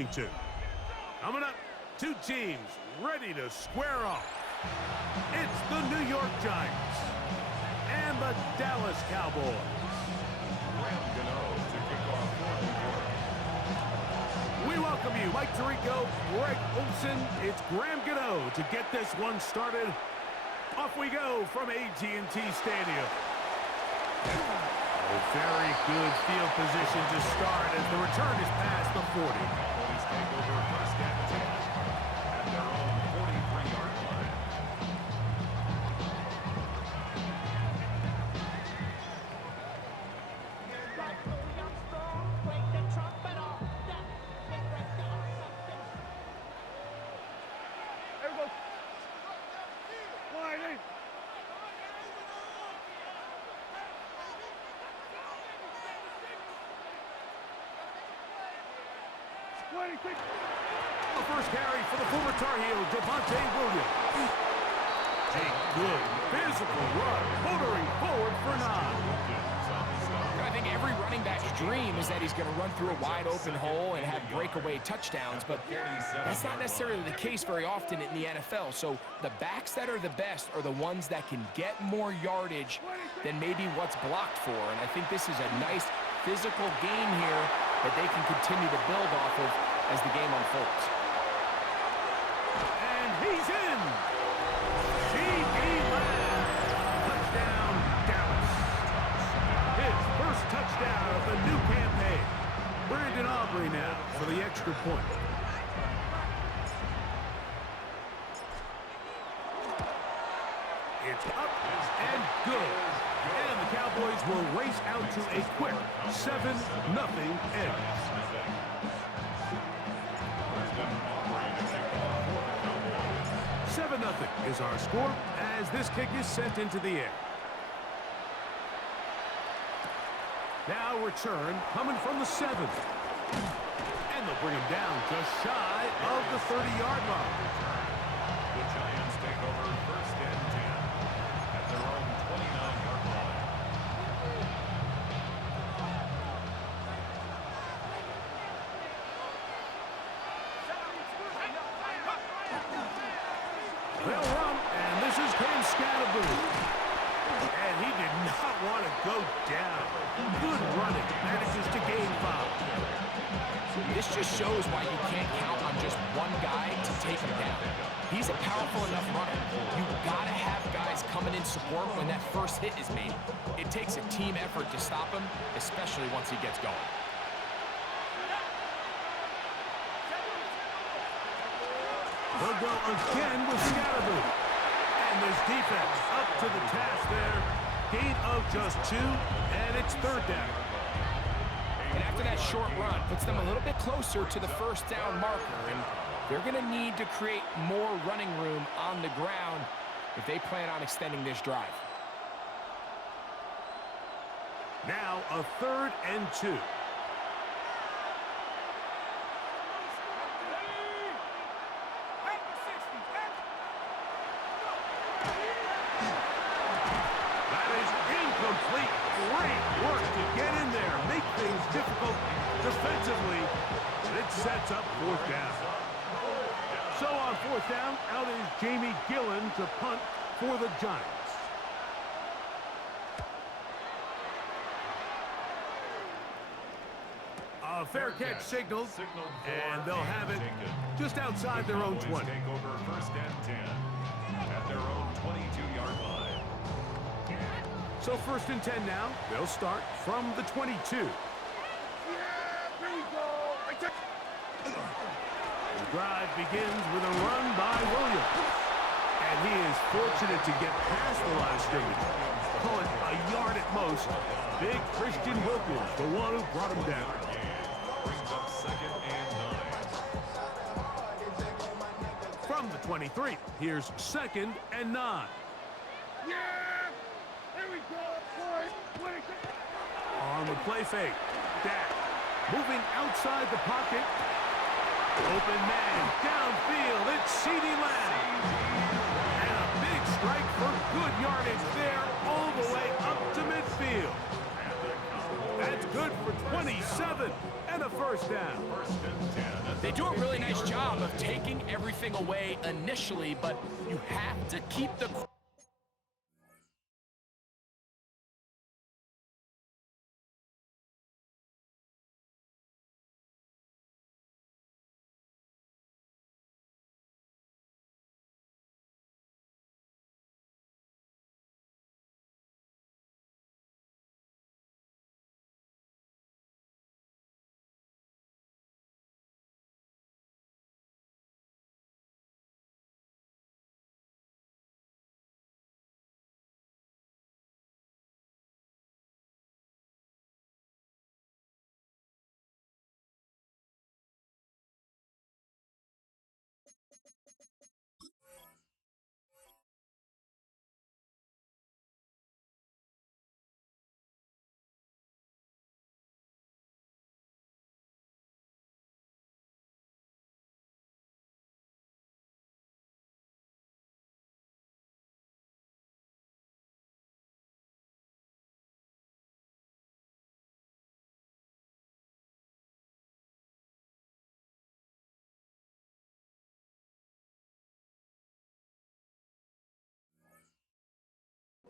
going to. Coming up, two teams ready to square off. It's the New York Giants and the Dallas Cowboys. We welcome you, Mike Tirico, Greg Olson. It's Graham Gano to get this one started. Off we go from AT&T Stadium. A very good field position to start as the return is past the 40. Cowboys take over first and 10 at their own 43-yard line. The first carry for the former Tar Heel, Javonte Williams. A good physical run, motoring forward for 9. I think every running back's dream is that he's going to run through a wide open hole and have breakaway touchdowns, but that's not necessarily the case very often in the NFL. So the backs that are the best are the ones that can get more yardage than maybe what's blocked for. And I think this is a nice physical game here that they can continue to build off of as the game unfolds. And he's in. C.D. Lamb. Touchdown, Dallas. His first touchdown of the new campaign. Brandon Aubrey now for the extra point. It's up and good. And the Cowboys will race out to a quick 7-0 edge. 7-0 is our score as this kick is sent into the air. Now return coming from the 7. And they'll bring him down just shy of the 30-yard line. The Giants take over first and 10 at their own 29-yard line. They'll run, and this is Cam Scatterboo. And he did not want to go down. Good running. Manages to gain 5. This just shows why you can't count on just one guy to take him down. He's a powerful enough runner. You've got to have guys coming in support when that first hit is made. It takes a team effort to stop him, especially once he gets going. They'll go again with Scatterboo. And this defense up to the task there. Gain of just 2, and it's third down. And after that short run, puts them a little bit closer to the first down marker. And they're going to need to create more running room on the ground if they plan on extending this drive. Now a 3rd and 2. Complete. Great work to get in there, make things difficult defensively. It sets up 4th down. So on 4th down, out is Jamie Gillen to punt for the Giants. A fair catch signaled, and they'll have it just outside their own 20. Take over first and 10 at their own 22-yard line. So 1st and 10 now. They'll start from the 22. The drive begins with a run by Williams. And he is fortunate to get past the line of scrimmage. Call it a yard at most. Big Christian Wilkins, the one who brought him down. Brings up 2nd and 9. From the 23, here's 2nd and 9. On the play fake, Dak moving outside the pocket. Open man, downfield, it's C.D. Lamb. And a big strike for good yardage there all the way up to midfield. That's good for 27 and a first down. They do a really nice job of taking everything away initially, but you have to keep the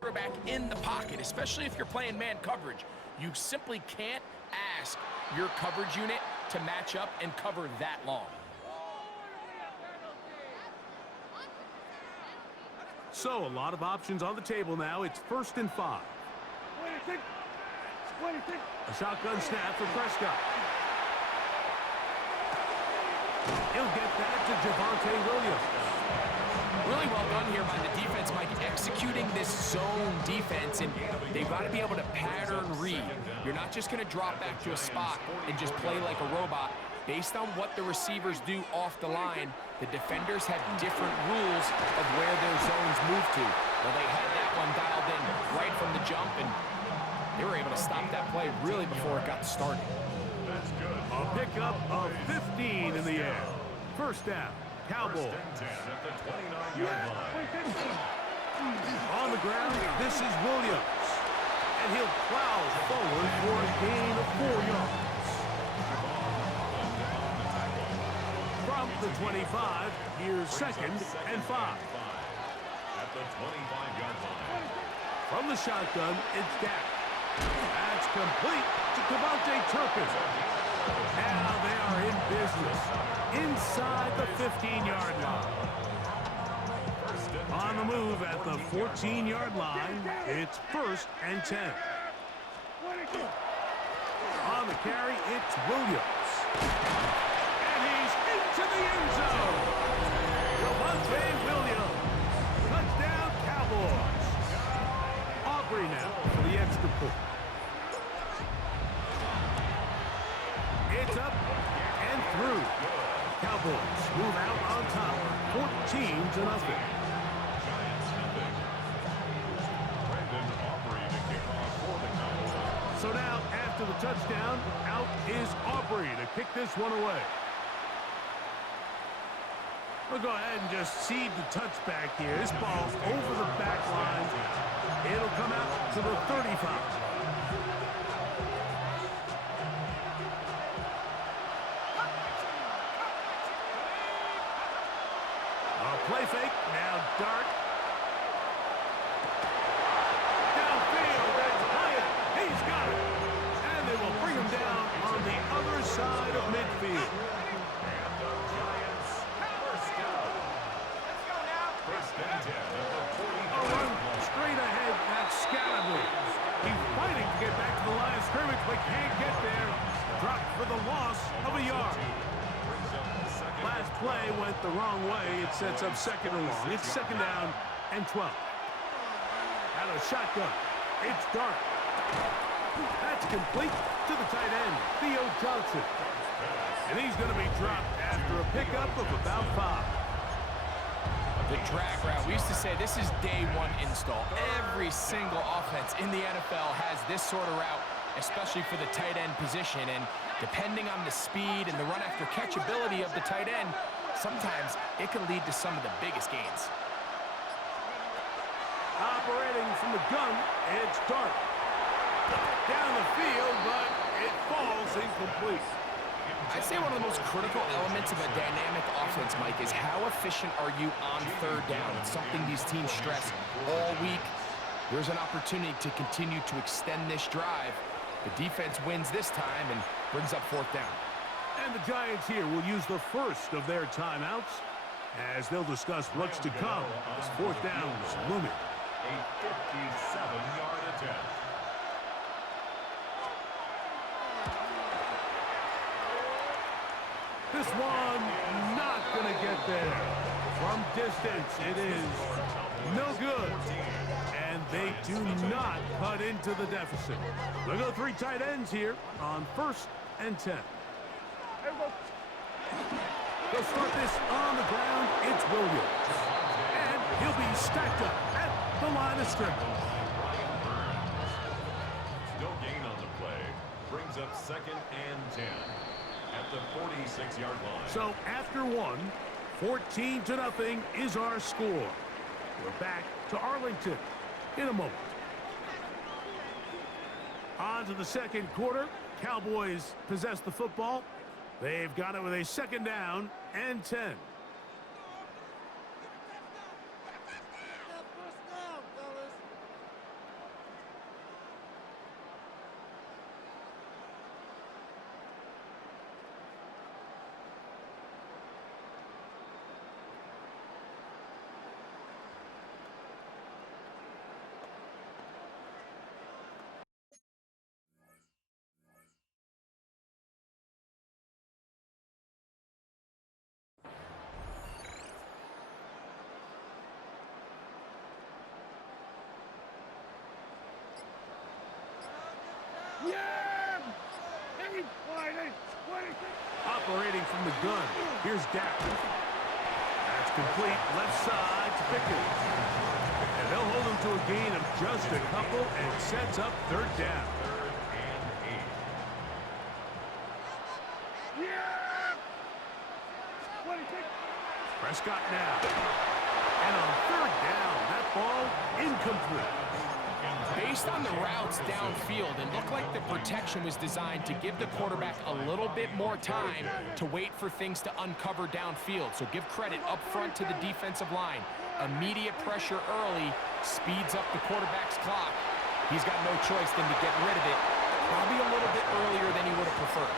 quarterback in the pocket, especially if you're playing man coverage. You simply can't ask your coverage unit to match up and cover that long. So, a lot of options on the table now. It's 1st and 5. A shotgun snap for Prescott. He'll get that to Javonte Williams. Really well done here by the defense, Mike, executing this zone defense, and they've got to be able to pattern read. You're not just going to drop back to a spot and just play like a robot. Based on what the receivers do off the line, the defenders have different rules of where their zones move to. Well, they had that one dialed in right from the jump, and they were able to stop that play really before it got started. A pickup of 15 in the air. First down, Cowboys. On the ground, this is Williams. And he'll plow forward for a gain of 4 yards. From the 25, here's 2nd and 5. From the shotgun, it's Dak. That's complete to Devontae Turpin. Now they are in business inside the 15-yard line. On the move at the 14-yard line, it's 1st and 10. On the carry, it's Williams. And he's into the end zone. Devontae Williams. Touchdown, Cowboys. Aubrey now for the extra point. It's up and through. Cowboys move out on top, 14-0. So now, after the touchdown, out is Aubrey to kick this one away. We'll go ahead and just seed the touchback here. This ball's over the back line. It'll come out to the 35. Play fake, now Dart. Downfield, that's Hyatt. He's got it. And they will bring him down on the other side of midfield. A run straight ahead, that's Scalabry. He's fighting to get back to the line of scrimmage, but can't get there. Dropped for the loss of a yard. Last play went the wrong way. It sets up 2nd and long. It's 2nd down and 12. Out of shotgun. It's Dart. That's complete to the tight end, Theo Johnson. And he's going to be dropped after a pickup of about 5. The drag route. We used to say this is day 1 install. Every single offense in the NFL has this sort of route, especially for the tight end position. And depending on the speed and the run-after-catch ability of the tight end, sometimes it can lead to some of the biggest gains. Operating from the gun, it's Dart. Down the field, but it falls incomplete. I'd say one of the most critical elements of a dynamic offense, Mike, is how efficient are you on third down. It's something these teams stress all week. There's an opportunity to continue to extend this drive. The defense wins this time and brings up fourth down. And the Giants here will use the first of their timeouts as they'll discuss what's to come as fourth down's looming. A 57-yard attempt. This one not going to get there. From distance, it is no good. And they do not cut into the deficit. They'll go three tight ends here on 1st and 10. They'll start this on the ground. It's Williams. And he'll be stacked up at the line of scrimmage. No gain on the play. Brings up 2nd and 10 at the 46-yard line. So after one, 14-0 is our score. We're back to Arlington in a moment. On to the second quarter. Cowboys possess the football. They've got it with a 2nd down and 10. Operating from the gun. Here's Dak. That's complete. Left side to Pickett. And they'll hold him to a gain of just a couple and sets up 3rd down. 3rd and 8. Prescott now. And on 3rd down, that ball incomplete. Based on the routes downfield, it looked like the protection was designed to give the quarterback a little bit more time to wait for things to uncover downfield. So give credit up front to the defensive line. Immediate pressure early speeds up the quarterback's clock. He's got no choice than to get rid of it, probably a little bit earlier than he would have preferred.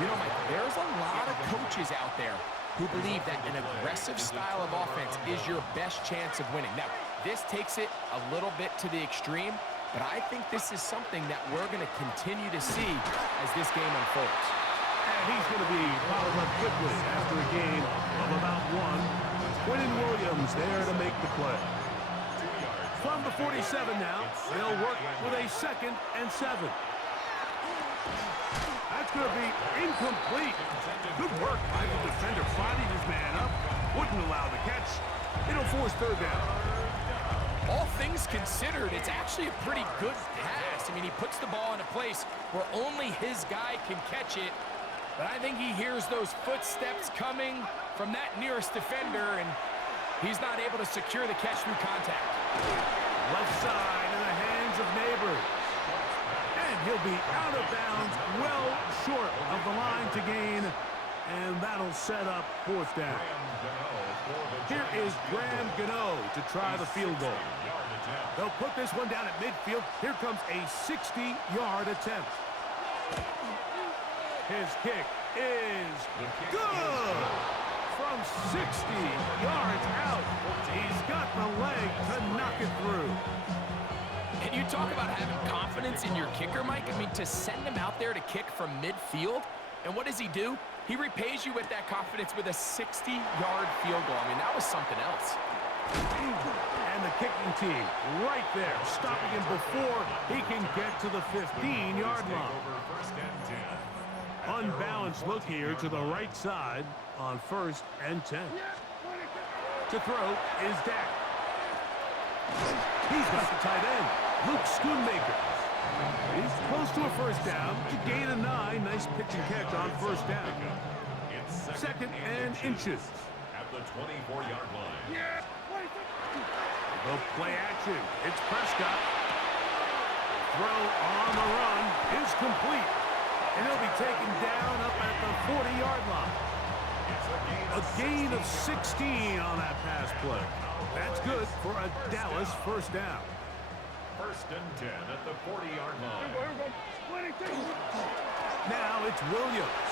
You know, Mike, there's a lot of coaches out there who believe that an aggressive style of offense is your best chance of winning. Now, this takes it a little bit to the extreme, but I think this is something that we're going to continue to see as this game unfolds. And he's going to be fouled up quickly after a game of about one. Quentin Williams there to make the play. From the 47 now, they'll work with a 2nd and 7. That's going to be incomplete. Good work by the defender, finding his man up. Wouldn't allow the catch. It'll force 3rd down. All things considered, it's actually a pretty good pass. I mean, he puts the ball in a place where only his guy can catch it. But I think he hears those footsteps coming from that nearest defender, and he's not able to secure the catch through contact. Left side in the hands of Neighbors. And he'll be out of bounds, well short of the line to gain. And that'll set up 4th down. Here is Graham Gano to try the field goal. They'll put this one down at midfield. Here comes a 60-yard attempt. His kick is good. From 60 yards out, he's got the leg to knock it through. And you talk about having confidence in your kicker, Mike. I mean, to send him out there to kick from midfield, and what does he do? He repays you with that confidence with a 60-yard field goal. I mean, that was something else. And the kicking team right there, stopping him before he can get to the 15-yard line. Unbalanced look here to the right side on 1st and 10. To throw is Dak. He's got the tight end, Luke Schoonmaker. He's close to a 1st down to gain a 9. Nice pitch and catch on 1st down. 2nd and inches. At the 24-yard line. The play action. It's Prescott. throw on the run is complete. And he'll be taken down up at the 40-yard line. A gain of 16 on that pass play. That's good for a Dallas first down. First and 10 at the 40-yard line. Now it's Williams.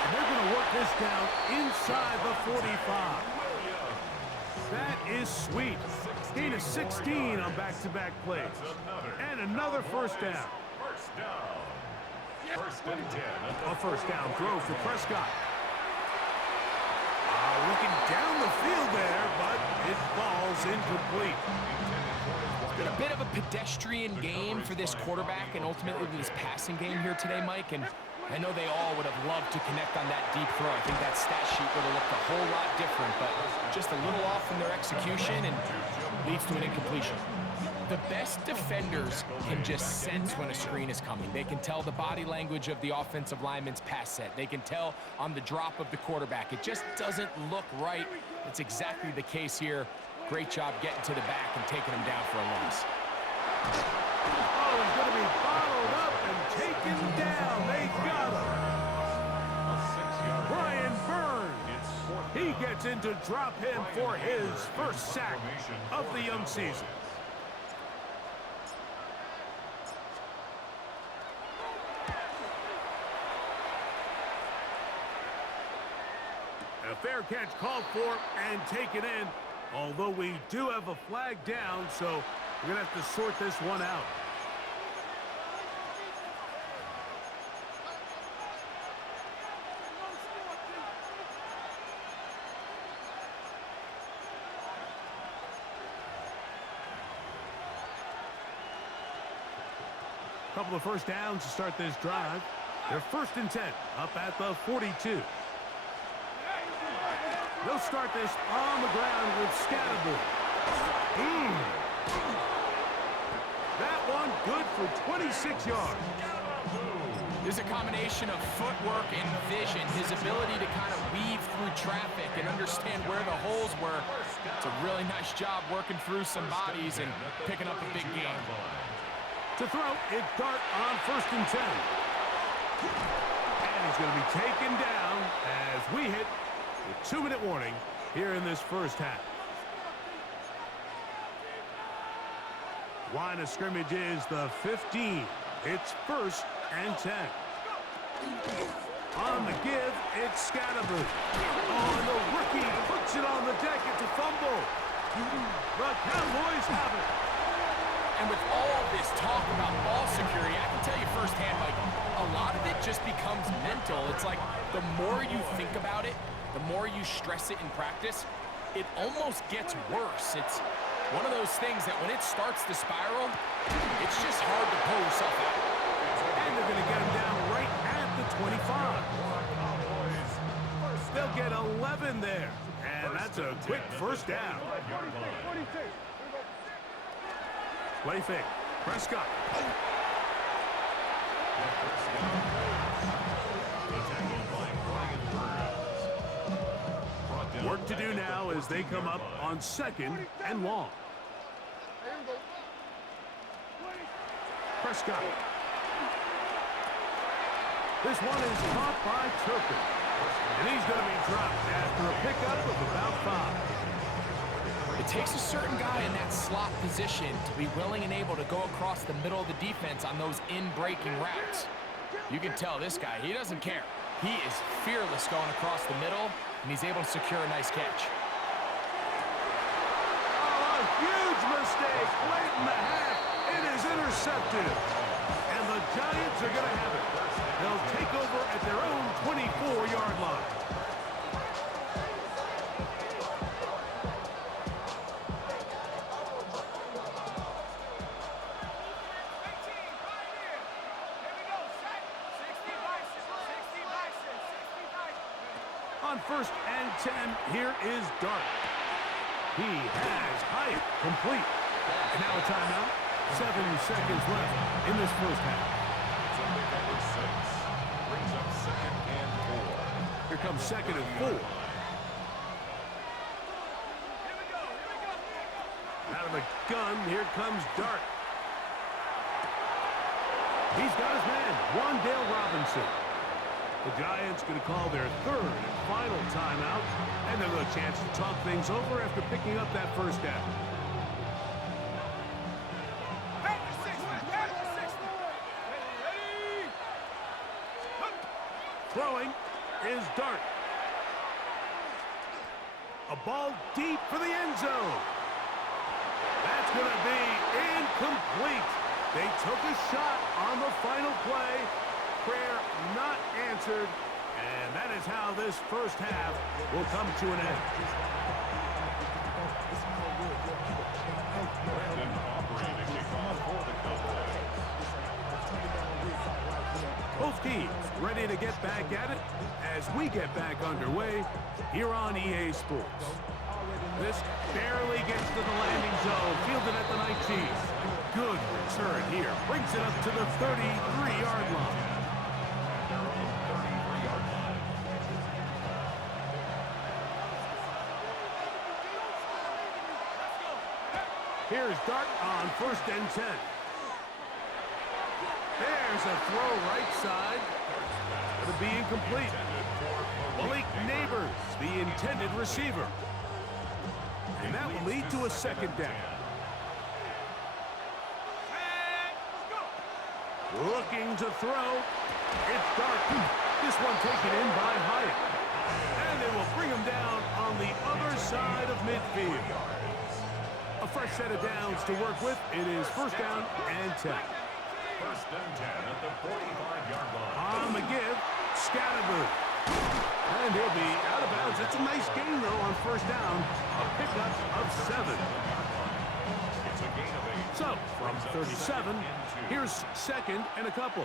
And they're going to work this down inside the 45. That is sweet. Gain of 16 on back-to-back plays. And another first down. First down. First and 10 at the A first down throw for Prescott. Looking down the field there, but it falls incomplete. It's been a bit of a pedestrian game for this quarterback and ultimately this passing game here today, Mike. And I know they all would have loved to connect on that deep throw. I think that stat sheet would have looked a whole lot different, but just a little off in their execution and leads to an incompletion. The best defenders can just sense when a screen is coming. They can tell the body language of the offensive lineman's pass set. They can tell on the drop of the quarterback. It just doesn't look right. It's exactly the case here. Great job getting to the back and taking him down for a loss. Oh, he's going to be bottled up and taken down. They got him. Brian Burns. He gets in to drop him for his first sack of the young season. A fair catch called for and taken in, although we do have a flag down, so we're going to have to sort this one out. Couple of first downs to start this drive. They're first and 10 up at the 42. They'll start this on the ground with Scatterbury. That one good for 26 yards. There's a combination of footwork and vision, his ability to kind of weave through traffic and understand where the holes were. It's a really nice job working through some bodies and picking up a big game. To throw, it's Dart on first and 10. And he's going to be taken down as we hit the 2-minute warning here in this first half. Line of scrimmage is the 15. It's first and 10. On the give, it's Scatterbury. Oh, and the rookie puts it on the deck. It's a fumble. The Cowboys have it. And with all this talk about ball security, I can tell you firsthand, Mike, a lot of it just becomes mental. It's like the more you think about it, the more you stress it in practice, it almost gets worse. It's one of those things that when it starts to spiral, it's just hard to pull yourself out. And they're going to get him down right at the 25. They'll get 11 there. And that's a quick first down. Play fake. Prescott. Work to do now as they come up on second and long. Prescott. This one is caught by Turpin. And he's going to be dropped after a pickup of about 5. It takes a certain guy in that slot position to be willing and able to go across the middle of the defense on those in-breaking routes. You can tell this guy, he doesn't care. He is fearless going across the middle, and he's able to secure a nice catch. Oh, a huge mistake late in the half. It is intercepted. And the Giants are going to have it. They'll take over at their own 24-yard line. On first and 10, here is Dart. He has height complete. And now a timeout. 7 seconds left in this first half. Brings up second and 4. Here comes second and 4. Out of the gun, here comes Dart. He's got his man, Wandale Robinson. The Giants going to call their third and final timeout, and they'll have a chance to talk things over after picking up that first down. Throwing is Dart. A ball deep for the end zone. That's going to be incomplete. They took a shot on the final play. Prayer not answered. And that is how this first half will come to an end. Both teams ready to get back at it as we get back underway here on EA Sports. This barely gets to the landing zone, fielded at the 19. Good return here. Brings it up to the 33-yard line. Here's Dart on 1st and 10. There's a throw right side. It'll be incomplete. Malik Neighbors, the intended receiver. And that will lead to a second down. Looking to throw. It's Dart. This one taken in by Hyatt. And they will bring him down on the other side of midfield. A fresh set of downs to work with. It is 1st down and 10. 1st and 10 at the 45-yard line. On the give, Scatterberg. And he'll be out of bounds. It's a nice gain, though, on 1st down. A pickup of 7. It's a gain of 8. So, from 37, here's 2nd and a couple.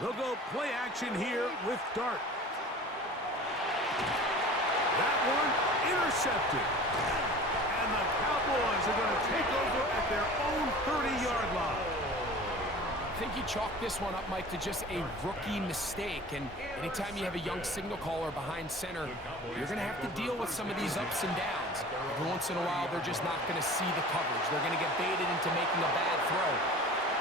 They'll go play action here with Dart. That one intercepted. And the Cowboys are going to take over at their own 30-yard line. I think you chalk this one up, Mike, to just a rookie mistake. And anytime you have a young signal caller behind center, you're going to have to deal with some of these ups and downs. Every once in a while, they're just not going to see the coverage. They're going to get baited into making a bad throw.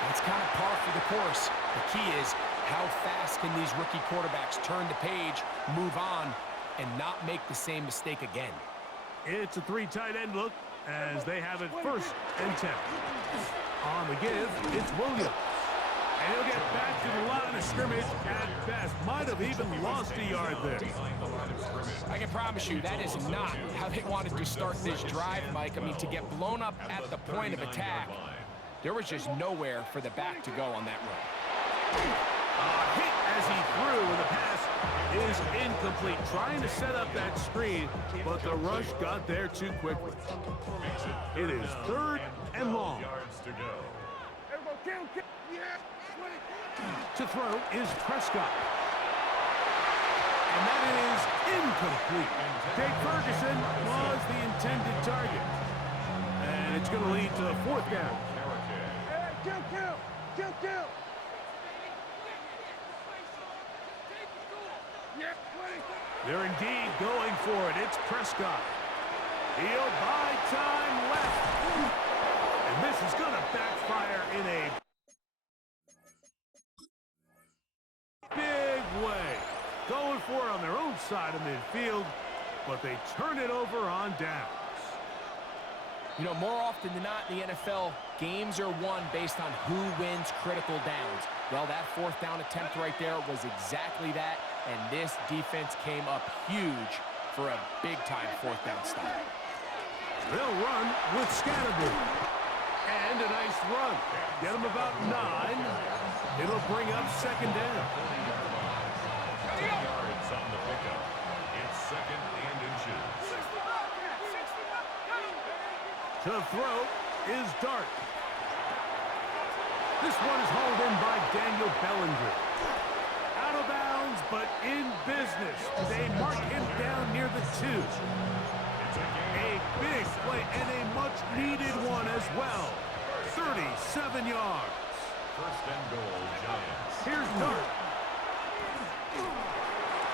That's kind of par for the course. The key is, how fast can these rookie quarterbacks turn the page, move on, and not make the same mistake again? It's a 3 tight end look as they have it 1st and 10. On the give, it's Williams. And he'll get back to the line of scrimmage at best. Might have even lost a yard there. I can promise you that is not how they wanted to start this drive, Mike. I mean, to get blown up at the point of attack, there was just nowhere for the back to go on that run. Hit as he threw, and the pass is incomplete. Trying to set up that screen, but the rush got there too quickly. It is 3rd and long. To throw is Prescott. And that is incomplete. Jake Ferguson was the intended target. And it's going to lead to 4th down. Kill. They're indeed going for it. It's Prescott. He'll buy time left. And this is going to backfire in a big way. Going for it on their own side of midfield, but they turn it over on downs. You know, more often than not in the NFL, games are won based on who wins critical downs. Well, that 4th down attempt right there was exactly that, and this defense came up huge for a big-time 4th down stop. They'll run with Scatterberg. And a nice run. Get them about 9. It'll bring up 2nd down. 10 yards on the pickup. It's 2nd and inches. To throw is Dart. This one is hauled in by Daniel Bellinger. Out of bounds, but in business. They mark him down near the 2. A big play and a much-needed one as well. 37 yards. 1st and goal, Giants. Here's Dart.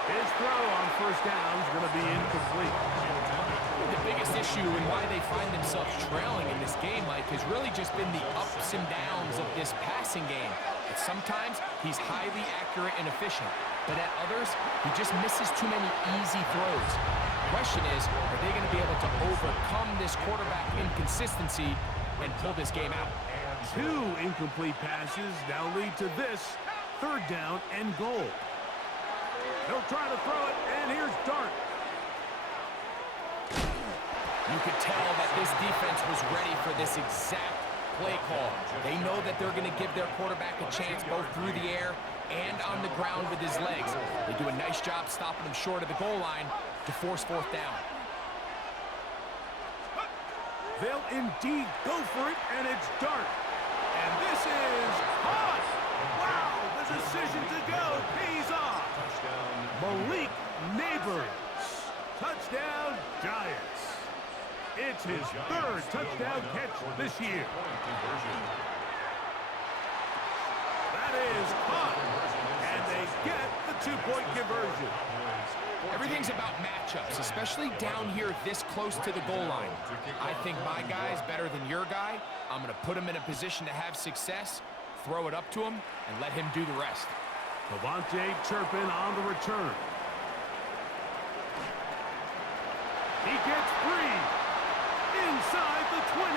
His throw on 1st down is going to be incomplete. think the biggest issue and why they find themselves trailing in this game, Mike, has really just been the ups and downs of this passing game. But sometimes he's highly accurate and efficient, but at others, he just misses too many easy throws. The question is, are they going to be able to overcome this quarterback inconsistency and pull this game out? 2 incomplete passes now lead to this 3rd down and goal. They'll try to throw it, and here's Dart. You could tell that this defense was ready for this exact play call. They know that they're going to give their quarterback a chance both through the air and on the ground with his legs. They do a nice job stopping him short of the goal line to force 4th down. They'll indeed go for it, and it's Dart. And this is hot. Wow, the decision to go pays off. Malik Neighbors. Touchdown, Giants. It's his 3rd touchdown catch this year. That is caught, and they get the 2-point conversion. Everything's about matchups, especially down here this close to the goal line. I think my guy's better than your guy. I'm going to put him in a position to have success, throw it up to him, and let him do the rest. Devontae Turpin on the return. He gets free inside the 20.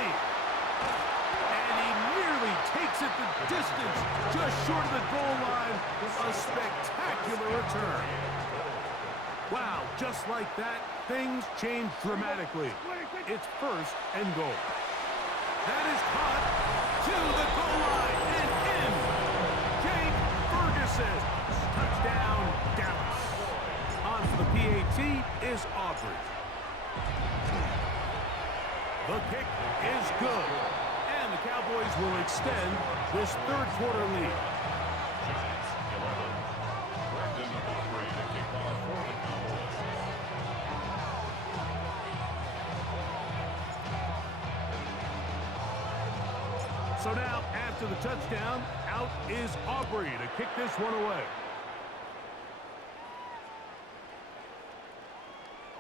And he nearly takes it the distance just short of the goal line. A spectacular return. Wow, just like that, things change dramatically. It's 1st and goal. That is caught to the goal line and in. Jake Ferguson. Touchdown, Dallas. On for the PAT is Aubrey. The kick is good. And the Cowboys will extend this 3rd quarter lead. So now, after the touchdown, out is Aubrey to kick this one away.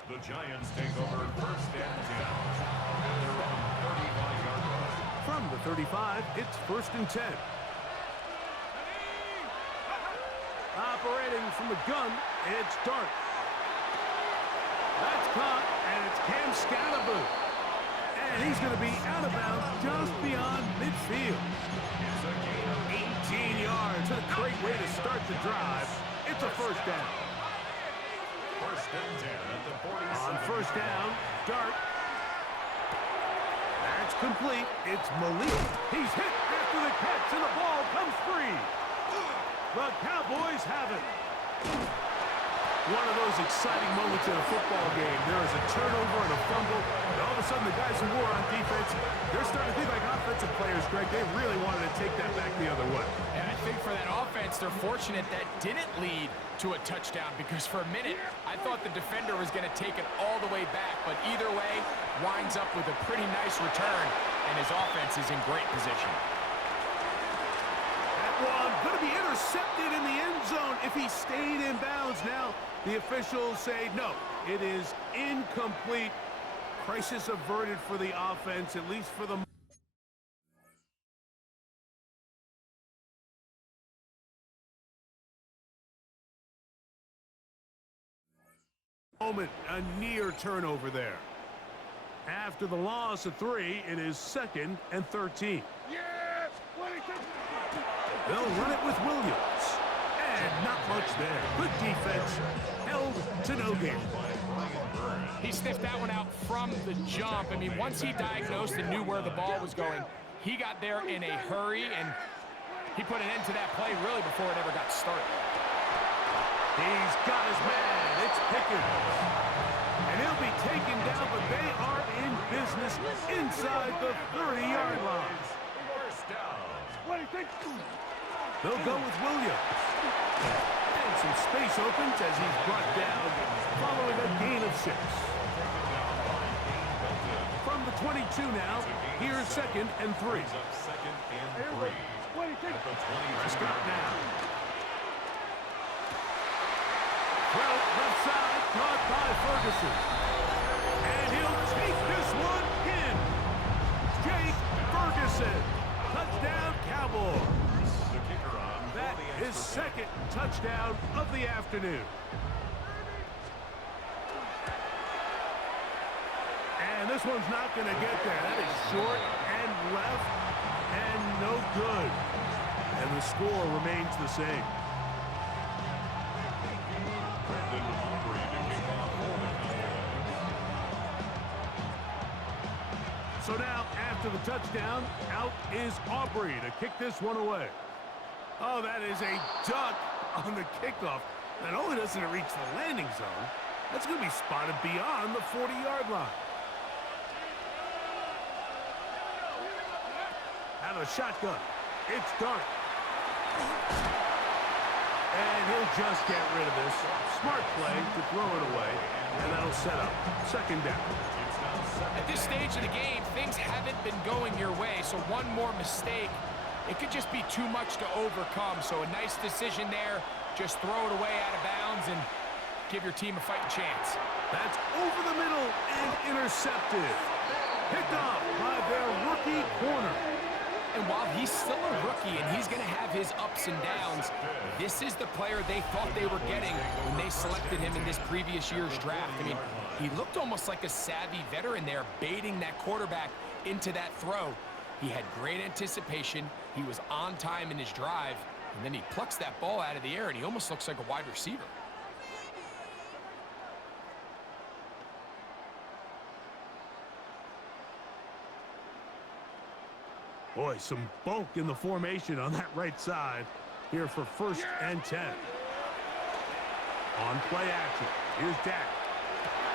The Giants take over 1st and 10 at their own 35-yard line. From the 35, it's 1st and 10. Operating from the gun, it's Dart. That's caught, and it's Cam Scatterboot. And he's going to be out of bounds just beyond midfield. 18 yards. What a great way to start the drive. It's a 1st down. 1st and 10 at the 47. On 1st down, Dart. That's complete. It's Malik. He's hit after the catch, and the ball comes free. The Cowboys have it. One of those exciting moments in a football game. There is a turnover and a fumble, and all of a sudden the guys who were on defense, they're starting to think like offensive players, Greg. They really wanted to take that back the other way. And I think for that offense, they're fortunate that didn't lead to a touchdown, because for a minute, I thought the defender was going to take it all the way back, but either way, winds up with a pretty nice return, and his offense is in great position. That one going to be intercepted in the end zone if he stayed in bounds. Now, the officials say no, it is incomplete. Crisis averted for the offense, at least for the moment. A near turnover there. After the loss of 3, it is 2nd and 13. Yes! They'll run it with Williams. And not much there. Good defense. Held to no gain. He sniffed that one out from the jump. I mean, once he diagnosed and knew where the ball was going, he got there in a hurry, and he put an end to that play really before it ever got started. He's got his man. It's Pickens. And he'll be taken down, but they are in business inside the 30-yard line. They'll go with Williams. And some space opens as he's brought down following a gain of 6. From the 22 now, here's 2nd and 3. Prescott now. Well, left side, caught by Ferguson. And And he'll take this one in. Jake Ferguson. Touchdown, Cowboys. The kicker on That his second touchdown of the afternoon. And this one's not going to get there. That is short and left and no good. And the score remains the same. So now, after the touchdown, out is Aubrey to kick this one away. Oh, that is a duck on the kickoff. Not only doesn't it reach the landing zone, that's going to be spotted beyond the 40-yard line. Out of the shotgun, it's Dart. And he'll just get rid of this. Smart play to throw it away, and that'll set up second down. At this stage of the game, things haven't been going your way, so one more mistake, it could just be too much to overcome. So a nice decision there. Just throw it away out of bounds and give your team a fighting chance. That's over the middle and intercepted. Picked off by their rookie corner. And while he's still a rookie and he's going to have his ups and downs, this is the player they thought they were getting when they selected him in this previous year's draft. I mean, he looked almost like a savvy veteran there, baiting that quarterback into that throw. He had great anticipation. He was on time in his drive, and then he plucks that ball out of the air, and he almost looks like a wide receiver. Boy, some bulk in the formation on that right side here for 1st and 10. On play action, here's Dak.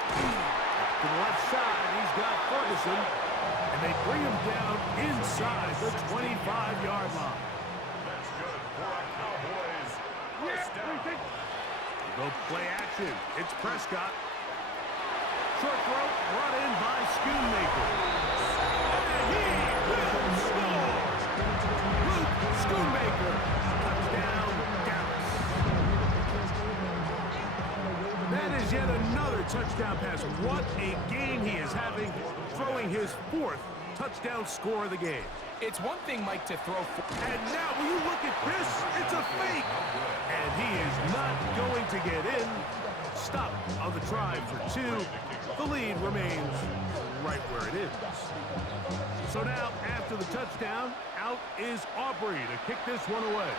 To the left side, he's got Ferguson, and they bring him down inside the 25-yard line. That's good for our Cowboys. First down. Go play action, it's Prescott. Short throw brought in by Schoonmaker. And he will score! Luke Schoonmaker, touchdown, Dallas. That is yet another touchdown pass. What a game he is having, throwing his 4th touchdown score of the game. It's one thing, Mike, to throw. And now, will you look at this? It's a fake. And he is not going to get in. Stop on the try for 2. The lead remains right where it is. So now, after the touchdown, out is Aubrey to kick this one away.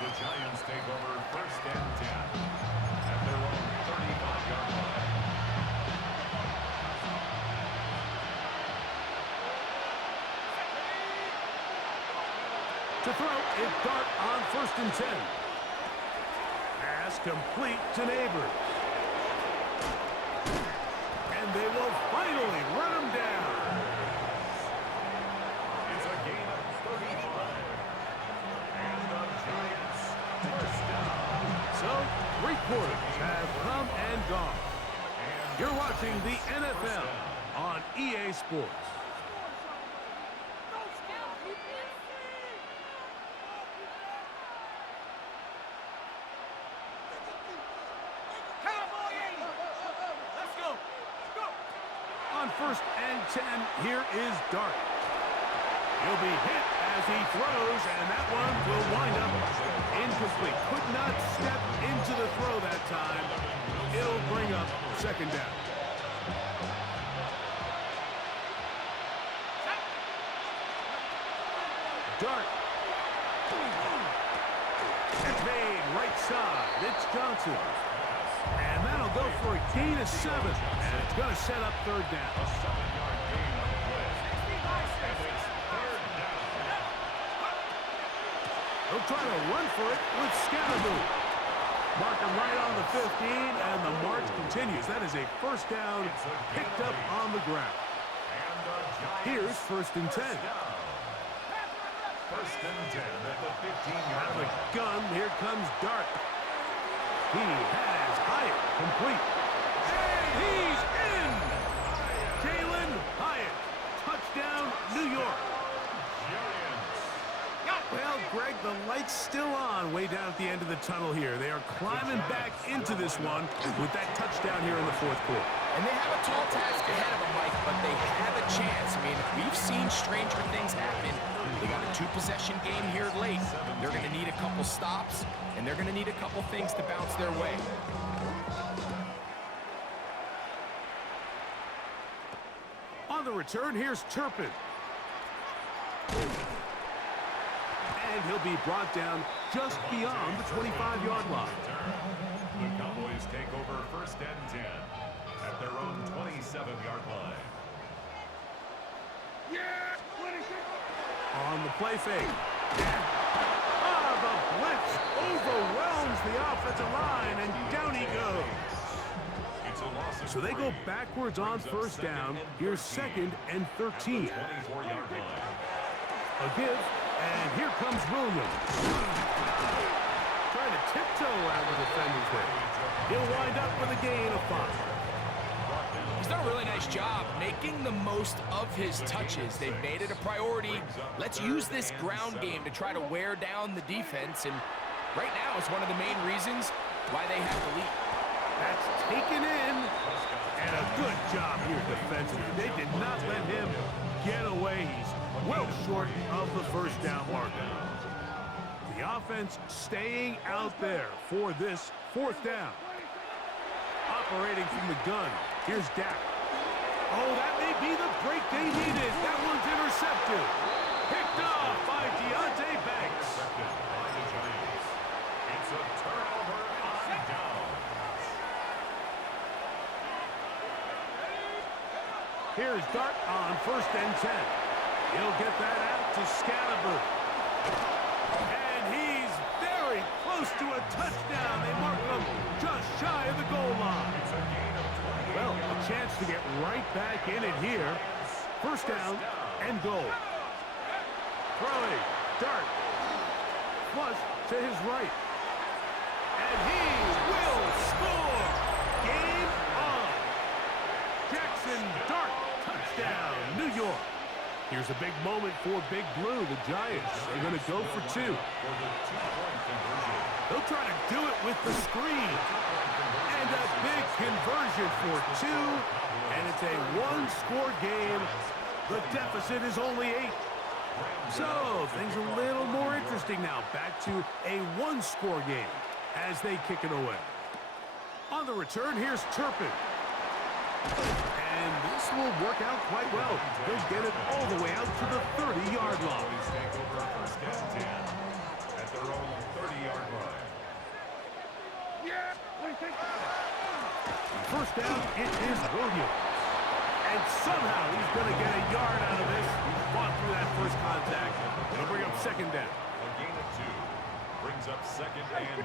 The Giants take over 1st and 10 at their own 35-yard line. To throw, it's Dart on 1st and 10. Pass complete to Neighbors. And they will finally run him down. It's a gain of 35. And the Giants first down. So, 3 quarters have come and gone. You're watching the NFL on EA Sports. On 1st and 10, here is Dart. He'll be hit as he throws, and that one will wind up incomplete. Could not step into the throw that time. It'll bring up second down. Dart. It's made right side. It's Johnson. And that'll go for a gain of 7. And it's going to set up 3rd down. A 7-yard gain on the play. And it's 3rd down. He'll try to run for it with Scatterboo. Marking right on the 15, and the march continues. That is a 1st down picked up on the ground. Here's 1st and 10. 1st and 10 at the 15-yard Out of the line. gun, here comes Dart. He has Hyatt complete. And he's in! Jalen Hyatt. Touchdown, New York. Giants. Well, Greg, the light's still on way down at the end of the tunnel here. They are climbing back into this one with that touchdown here in the fourth quarter. And they have a tall task ahead of them, Mike, but they have a chance. I mean, we've seen stranger things happen. They got a two-possession game here late. They're going to need a couple stops, and they're going to need a couple things to bounce their way. On the return, here's Turpin. And he'll be brought down just beyond the 25-yard line. The Cowboys take over first and 10 at their own 27-yard line. On the play fake. The blitz overwhelms the offensive line, and down he goes. So they go backwards on first down. Here's second and 13. A give, and here comes Williams. Trying to tiptoe around the defenders there. He'll wind up with a gain of 5. He's done a really nice job making the most of his touches. They've made it a priority. Let's use this ground game to try to wear down the defense, and right now it's one of the main reasons why they have the lead. That's taken in, and a good job here defensively. They did not let him get away. He's well short of the first down marker. The offense staying out there for this fourth down. Operating from the gun, here's Dak. Oh, that may be the break they needed. That one's intercepted. Picked off by Deontay Banks. It's a turnover on downs. Here's Dart on first and 10. He'll get that out to Scalabur. And he's very close to a touchdown. They mark him just shy of the goal line. Well, a chance to get right back in it here. First down and goal. Throwing. Dart. Flush to his right. And he will score. Game on. Jackson Dart. Touchdown, New York. Here's a big moment for Big Blue. The Giants are going to go for 2. They'll try to do it with the screen. And a big conversion for 2. And it's a one-score game. The deficit is only 8. So things are a little more interesting now. Back to a one-score game as they kick it away. On the return, here's Turpin. And this will work out quite well. They'll get it all the way out to the 30-yard line. Take over first and 10 at their own 30-yard line. First down, it is Williams. And somehow he's going to get a yard out of this. He's fought through that first contact. It'll bring up second down. A gain of 2 brings up second and 8.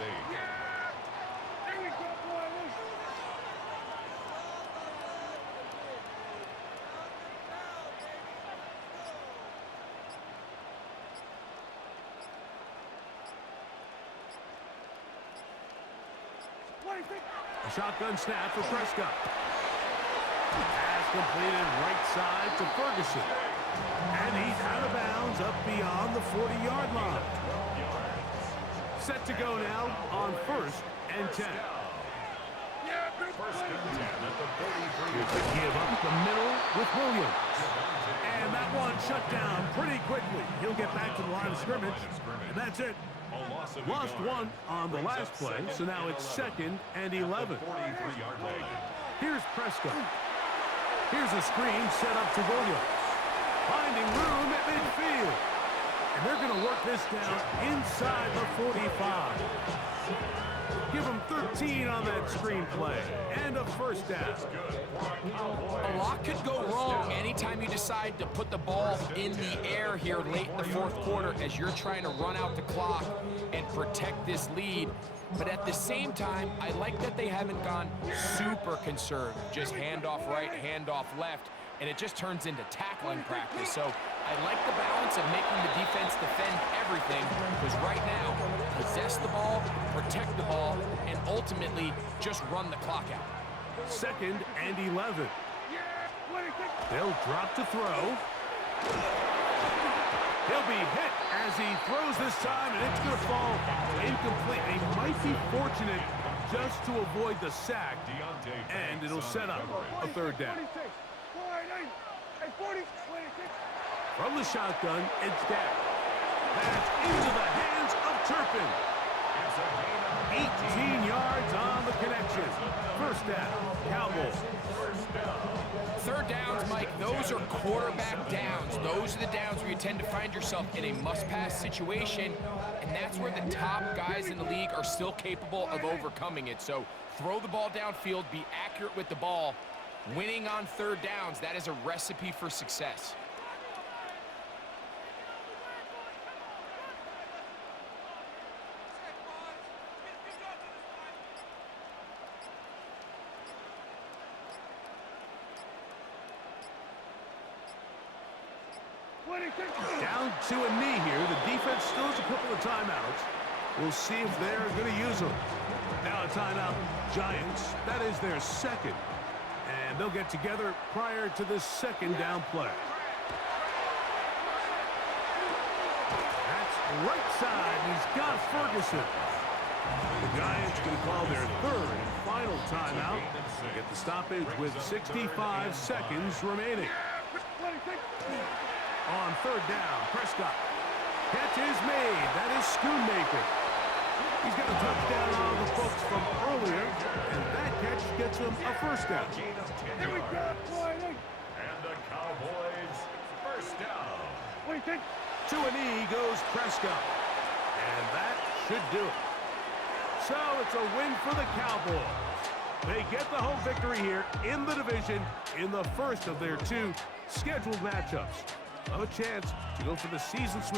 A shotgun snap for Prescott. Pass completed right side to Ferguson. And he's out of bounds up beyond the 40-yard line. Set to go now on first and 10. First and 10 at the 33. Here's a give up the middle with Williams. And that one shut down pretty quickly. He'll get back to the line of scrimmage. And that's it. Lost one on the last play, so now it's second and 11. Here's Prescott. Here's a screen set up to Williams. Finding room at midfield. And they're going to work this down inside the 45. Give them 13 on that screen play. And a first down. A lot could go wrong anytime you decide to put the ball in the air here late in the fourth quarter as you're trying to run out the clock and protect this lead. But at the same time, I like that they haven't gone super conservative. Just handoff right, handoff left, and it just turns into tackling practice. So I like the balance of making the defense defend everything, because right now, possess the ball, protect the ball, and ultimately just run the clock out. Second and 11. They'll drop to throw. He'll be hit as he throws this time, and it's going to fall incomplete. He might be fortunate just to avoid the sack, and it'll set up a third down. From the shotgun, it's down. That's into the hands of Turpin. 18 yards on the connection. First down, Cowboys. Third downs, Mike, those are quarterback downs. Those are the downs where you tend to find yourself in a must-pass situation, and that's where the top guys in the league are still capable of overcoming it. So throw the ball downfield, be accurate with the ball. Winning on third downs, that is a recipe for success. Down to a knee here. The defense still has a couple of timeouts. We'll see if they're going to use them. Now a timeout, Giants. That is their second. And they'll get together prior to this second down play. That's right side. He's got Ferguson. The Giants going to call their third and final timeout. They get the stoppage with 65 seconds remaining. On third down, Prescott. Catch is made. That is Schoonmaker. He's got a touchdown on the books from earlier, and that catch gets him a first down. Here we go. And the Cowboys first down. To a knee goes Prescott. And that should do it. So it's a win for the Cowboys. They get the home victory here in the division in the first of their two scheduled matchups. A chance to go for the season sweep.